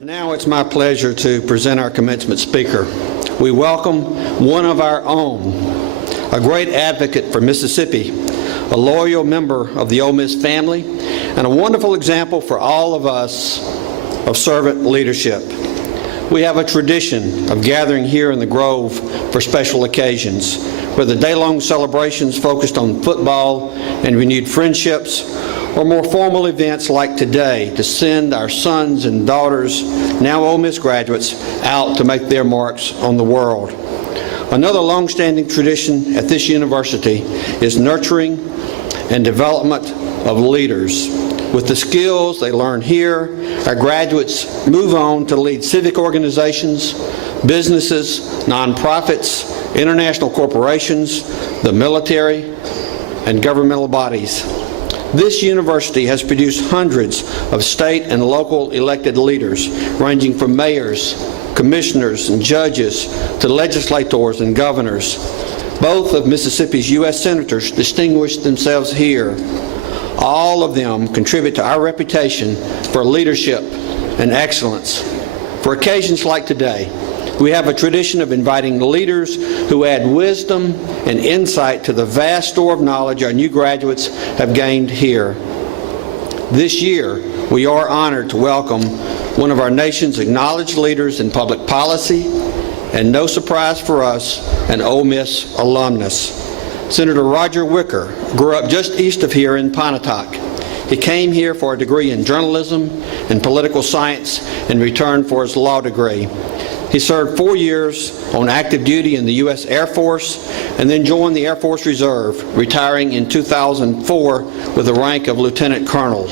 Now it's my pleasure to present our commencement speaker. We welcome one of our own, a great advocate for Mississippi, a loyal member of the Ole Miss family, and a wonderful example for all of us of servant leadership. We have a tradition of gathering here in the Grove for special occasions, whether day-long celebrations focused on football and renewed friendships, or more formal events like today to send our sons and daughters, now Ole Miss graduates, out to make their marks on the world. Another long-standing tradition at this university is nurturing and development of leaders. With the skills they learn here, our graduates move on to lead civic organizations, businesses, nonprofits, international corporations, the military, and governmental bodies. This university has produced hundreds of state and local elected leaders, ranging from mayors, commissioners, and judges to legislators and governors. Both of Mississippi's U.S. senators distinguished themselves here. All of them contribute to our reputation for leadership and excellence. For occasions like today, we have a tradition of inviting leaders who add wisdom and insight to the vast store of knowledge our new graduates have gained here. This year, we are honored to welcome one of our nation's acknowledged leaders in public policy, and no surprise for us, an Ole Miss alumnus. Senator Roger Wicker grew up just east of here in Pontotoc. He came here for a degree in journalism and political science in return for his law degree. He served 4 years on active duty in the U.S. Air Force and then joined the Air Force Reserve, retiring in 2004 with the rank of Lieutenant Colonel.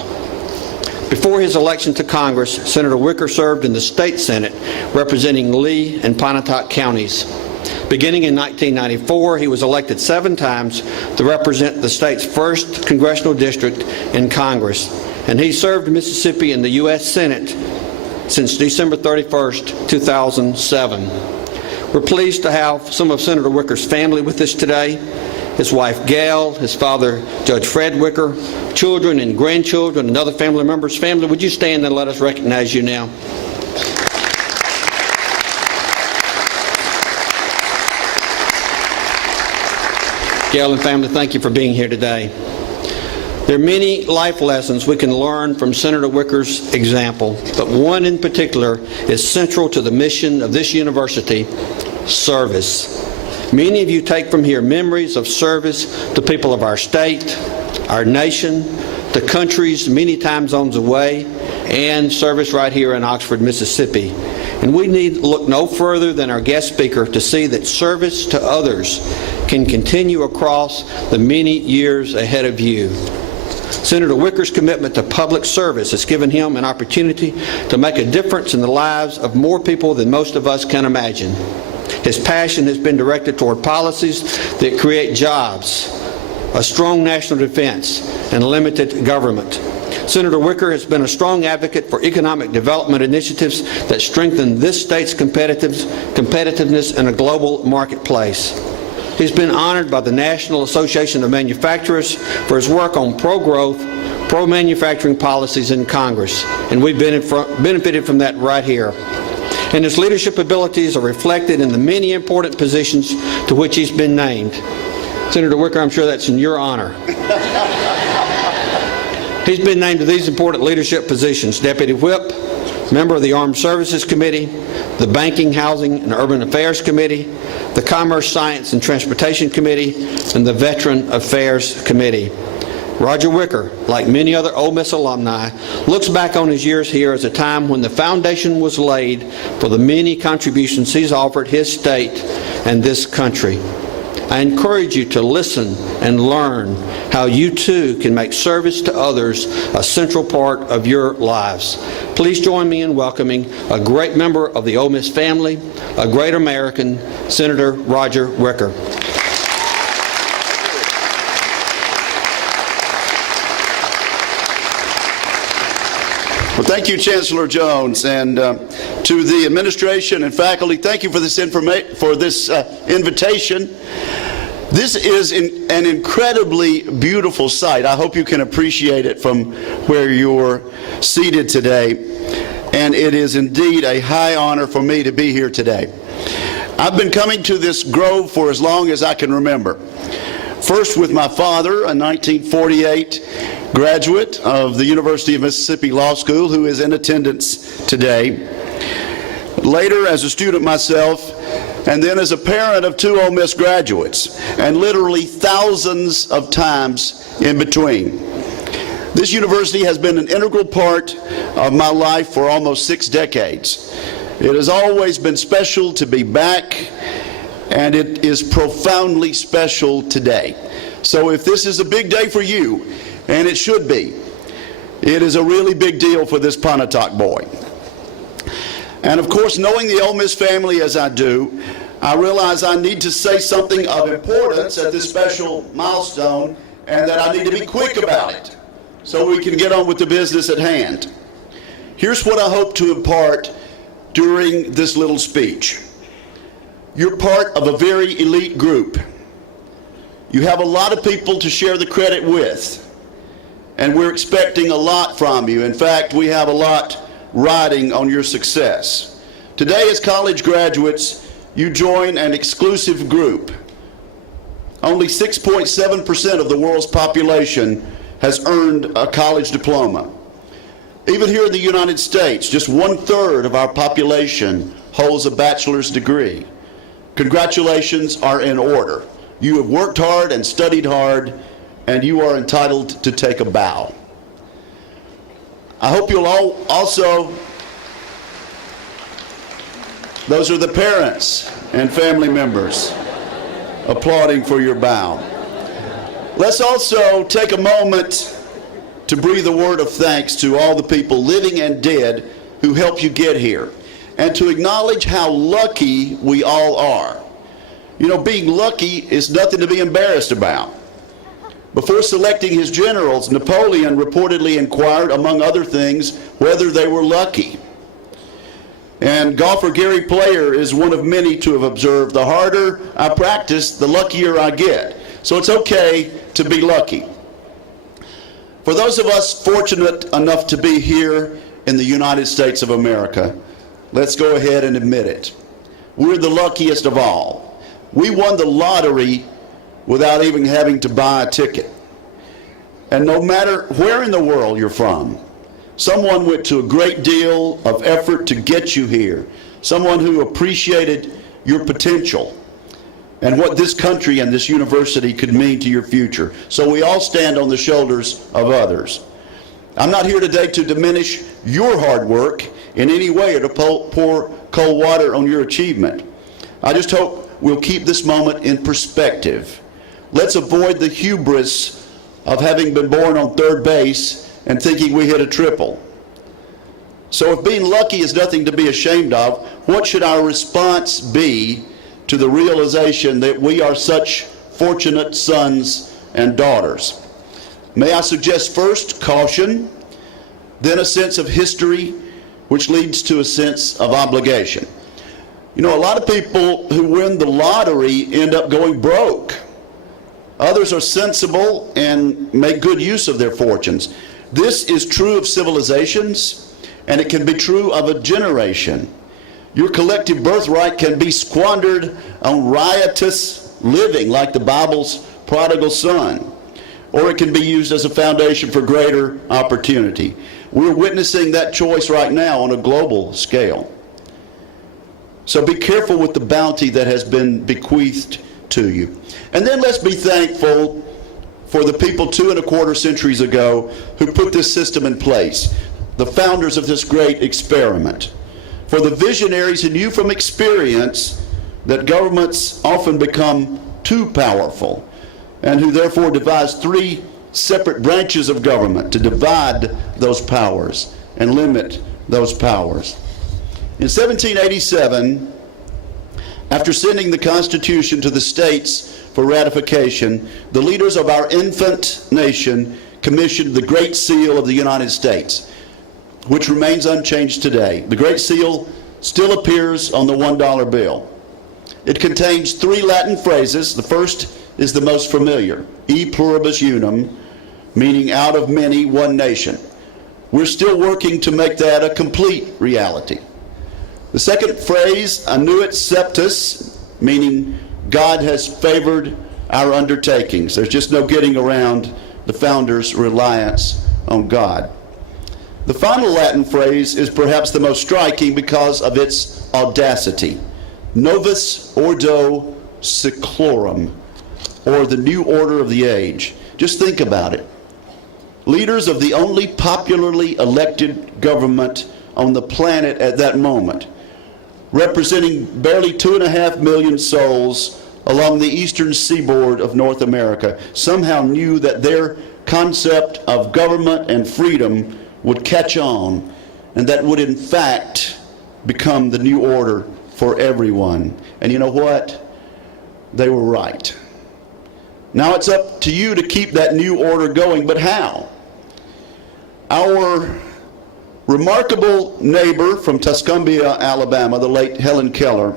Before his election to Congress, Senator Wicker served in the State Senate representing Lee and Pontotoc counties. Beginning in 1994, he was elected 7 times to represent the state's 1st congressional district in Congress, and he served Mississippi in the U.S. Senate since December 31st, 2007. We're pleased to have some of Senator Wicker's family with us today. His wife Gail, his father Judge Fred Wicker, children and grandchildren, and other family members. Family, would you stand and let us recognize you now? Gail and family, thank you for being here today. There are many life lessons we can learn from Senator Wicker's example, but one in particular is central to the mission of this university: service. Many of you take from here memories of service to people of our state, our nation, to countries many time zones away, and service right here in Oxford, Mississippi. And we need look no further than our guest speaker to see that service to others can continue across the many years ahead of you. Senator Wicker's commitment to public service has given him an opportunity to make a difference in the lives of more people than most of us can imagine. His passion has been directed toward policies that create jobs, a strong national defense, and limited government. Senator Wicker has been a strong advocate for economic development initiatives that strengthen this state's competitiveness in a global marketplace. He's been honored by the National Association of Manufacturers for his work on pro-growth, pro-manufacturing policies in Congress, and we've benefited from that right here. And his leadership abilities are reflected in the many important positions to which he's been named. Senator Wicker, I'm sure that's in your honor. He's been named to these important leadership positions: Deputy Whip, member of the Armed Services Committee, the Banking, Housing, and Urban Affairs Committee, the Commerce, Science, and Transportation Committee, and the Veteran Affairs Committee. Roger Wicker, like many other Ole Miss alumni, looks back on his years here as a time when the foundation was laid for the many contributions he's offered his state and this country. I encourage you to listen and learn how you too can make service to others a central part of your lives. Please join me in welcoming a great member of the Ole Miss family, a great American, Senator Roger Wicker. Well, thank you, Chancellor Jones, and to the administration and faculty, thank you for this invitation. This is an incredibly beautiful sight. I hope you can appreciate it from where you're seated today. and it is indeed a high honor for me to be here today. I've been coming to this grove for as long as I can remember. First with my father, a 1948 graduate of the University of Mississippi Law School, who is in attendance today. Later as a student myself, and then as a parent of 2 Ole Miss graduates, and literally thousands of times in between. This university has been an integral part of my life for almost 6 decades. It has always been special to be back, and it is profoundly special today. So if this is a big day for you, and it should be, it is a really big deal for this Pontotoc boy. And of course, knowing the Ole Miss family as I do, I realize I need to say something of importance at this special milestone, and that I need to be quick about it so we can get on with the business at hand. Here's what I hope to impart during this little speech. You're part of a very elite group. You have a lot of people to share the credit with, and we're expecting a lot from you. In fact, we have a lot riding on your success. Today, as college graduates, you join an exclusive group. Only 6.7% of the world's population has earned a college diploma. Even here in the United States, just 1/3 of our population holds a bachelor's degree. Congratulations are in order. You have worked hard and studied hard, and you are entitled to take a bow. I hope you'll all also, those are the parents and family members applauding for your bow. Let's also take a moment to breathe a word of thanks to all the people, living and dead, who helped you get here, and to acknowledge how lucky we all are. You know, being lucky is nothing to be embarrassed about. Before selecting his generals, Napoleon reportedly inquired, among other things, whether they were lucky. And golfer Gary Player is one of many to have observed, the harder I practice, the luckier I get. So it's okay to be lucky. For those of us fortunate enough to be here in the United States of America, let's go ahead and admit it. We're the luckiest of all. We won the lottery without even having to buy a ticket. And no matter where in the world you're from, someone went to a great deal of effort to get you here. Someone who appreciated your potential and what this country and this university could mean to your future. So we all stand on the shoulders of others. I'm not here today to diminish your hard work in any way or to pour cold water on your achievement. I just hope we'll keep this moment in perspective. Let's avoid the hubris of having been born on third base and thinking we hit a triple. So if being lucky is nothing to be ashamed of, what should our response be to the realization that we are such fortunate sons and daughters? May I suggest first caution, then a sense of history, which leads to a sense of obligation. You know, a lot of people who win the lottery end up going broke. Others are sensible and make good use of their fortunes. This is true of civilizations, and it can be true of a generation. Your collective birthright can be squandered on riotous living, like the Bible's prodigal son, or it can be used as a foundation for greater opportunity. We're witnessing that choice right now on a global scale. So be careful with the bounty that has been bequeathed to you. And then let's be thankful for the people 2¼ centuries ago who put this system in place, the founders of this great experiment. For the visionaries who knew from experience that governments often become too powerful, and who therefore devised 3 separate branches of government to divide those powers and limit those powers. In 1787, after sending the Constitution to the states for ratification, the leaders of our infant nation commissioned the Great Seal of the United States, which remains unchanged today. The Great Seal still appears on the $1 bill. It contains 3 Latin phrases. The first is the most familiar, e pluribus unum, meaning out of many, one nation. We're still working to make that a complete reality. The second phrase, annuit septus, meaning God has favored our undertakings. There's just no getting around the founder's reliance on God. The final Latin phrase is perhaps the most striking because of its audacity. Novus Ordo Seclorum, or the new order of the age. Just think about it. Leaders of the only popularly elected government on the planet at that moment, representing barely 2.5 million souls along the eastern seaboard of North America, somehow knew that their concept of government and freedom would catch on, and that would in fact become the new order for everyone. And you know what? They were right. Now it's up to you to keep that new order going, but how? Our remarkable neighbor from Tuscumbia, Alabama, the late Helen Keller,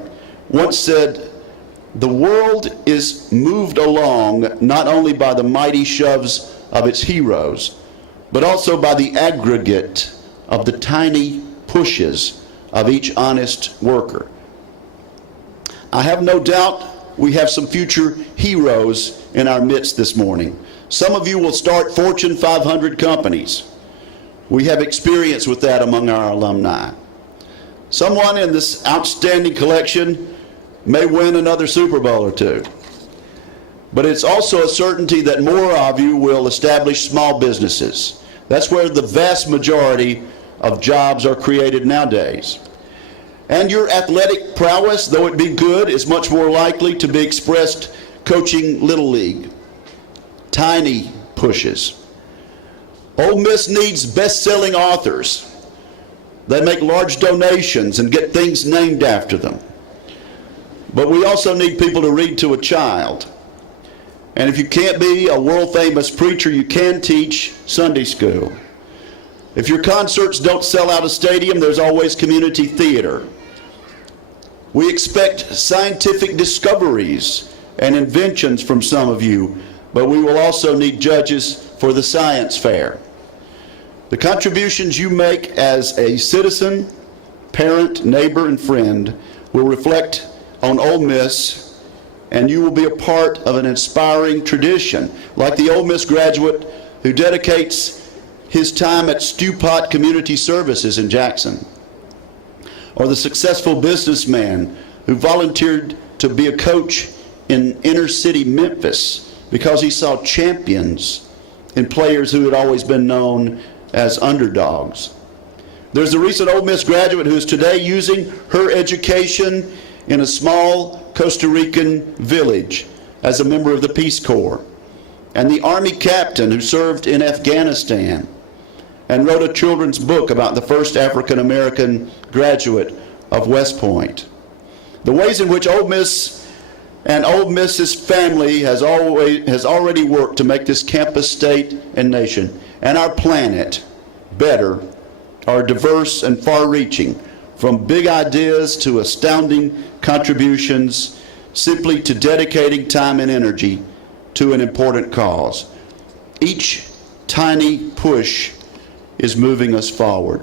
once said, "The world is moved along not only by the mighty shoves of its heroes, but also by the aggregate of the tiny pushes of each honest worker." I have no doubt we have some future heroes in our midst this morning. Some of you will start Fortune 500 companies. We have experience with that among our alumni. Someone in this outstanding collection may win another Super Bowl or two. But it's also a certainty that more of you will establish small businesses. That's where the vast majority of jobs are created nowadays. And your athletic prowess, though it be good, is much more likely to be expressed coaching Little League. Tiny pushes. Ole Miss needs best-selling authors. They make large donations and get things named after them. But we also need people to read to a child. And if you can't be a world-famous preacher, you can teach Sunday school. If your concerts don't sell out a stadium, there's always community theater. We expect scientific discoveries and inventions from some of you, but we will also need judges for the science fair. The contributions you make as a citizen, parent, neighbor, and friend will reflect on Ole Miss, and you will be a part of an inspiring tradition, like the Ole Miss graduate who dedicates his time at Stew Pot Community Services in Jackson, or the successful businessman who volunteered to be a coach in inner city Memphis because he saw champions in players who had always been known as underdogs. There's a recent Ole Miss graduate who is today using her education in a small Costa Rican village as a member of the Peace Corps, and the Army captain who served in Afghanistan and wrote a children's book about the first African American graduate of West Point. The ways in which Ole Miss and Ole Miss's family has already worked to make this campus, state, and nation, and our planet better, are diverse and far-reaching, from big ideas to astounding contributions, simply to dedicating time and energy to an important cause. Each tiny push is moving us forward.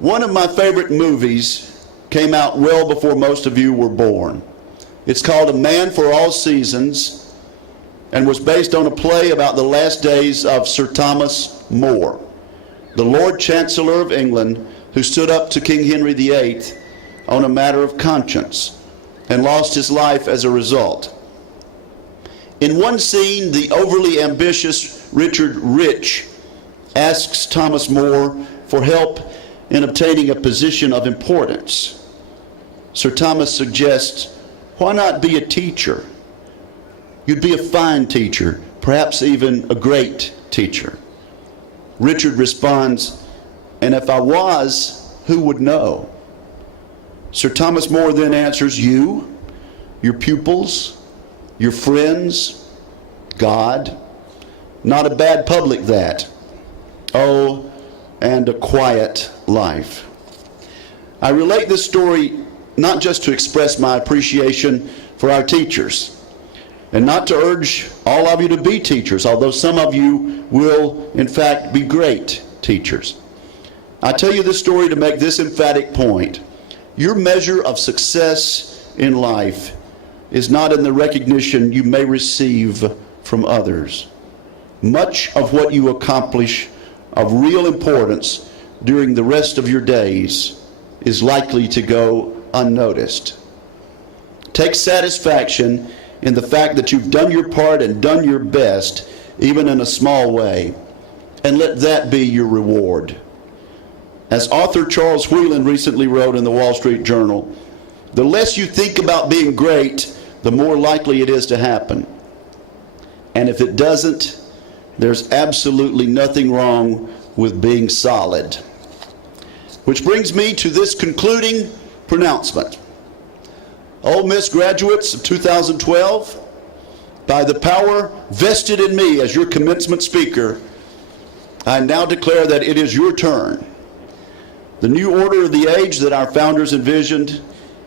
One of my favorite movies came out well before most of you were born. It's called A Man for All Seasons and was based on a play about the last days of Sir Thomas More, the Lord Chancellor of England, who stood up to King Henry VIII on a matter of conscience and lost his life as a result. In one scene, the overly ambitious Richard Rich asks Thomas More for help in obtaining a position of importance. Sir Thomas suggests, "Why not be a teacher? You'd be a fine teacher, perhaps even a great teacher." Richard responds, "And if I was, who would know?" Sir Thomas More then answers, "You, your pupils, your friends, God. Not a bad public, that. Oh, and a quiet life." I relate this story not just to express my appreciation for our teachers, and not to urge all of you to be teachers, although some of you will, in fact, be great teachers. I tell you this story to make this emphatic point. Your measure of success in life is not in the recognition you may receive from others. Much of what you accomplish of real importance during the rest of your days is likely to go unnoticed. Take satisfaction in the fact that you've done your part and done your best, even in a small way, and let that be your reward. As author Charles Whelan recently wrote in the Wall Street Journal, the less you think about being great, the more likely it is to happen. And if it doesn't, there's absolutely nothing wrong with being solid. Which brings me to this concluding pronouncement. Ole Miss graduates of 2012, by the power vested in me as your commencement speaker, I now declare that it is your turn. The new order of the age that our founders envisioned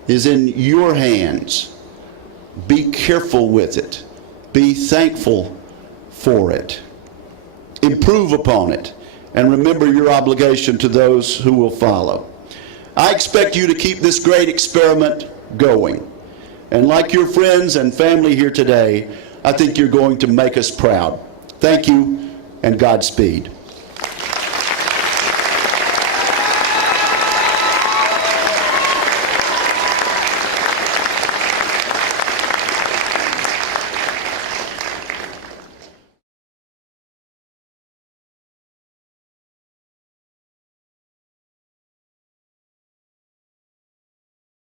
is in your hands. Be careful with it. Be thankful for it. Improve upon it. And remember your obligation to those who will follow. I expect you to keep this great experiment going. And like your friends and family here today, I think you're going to make us proud. Thank you, and Godspeed.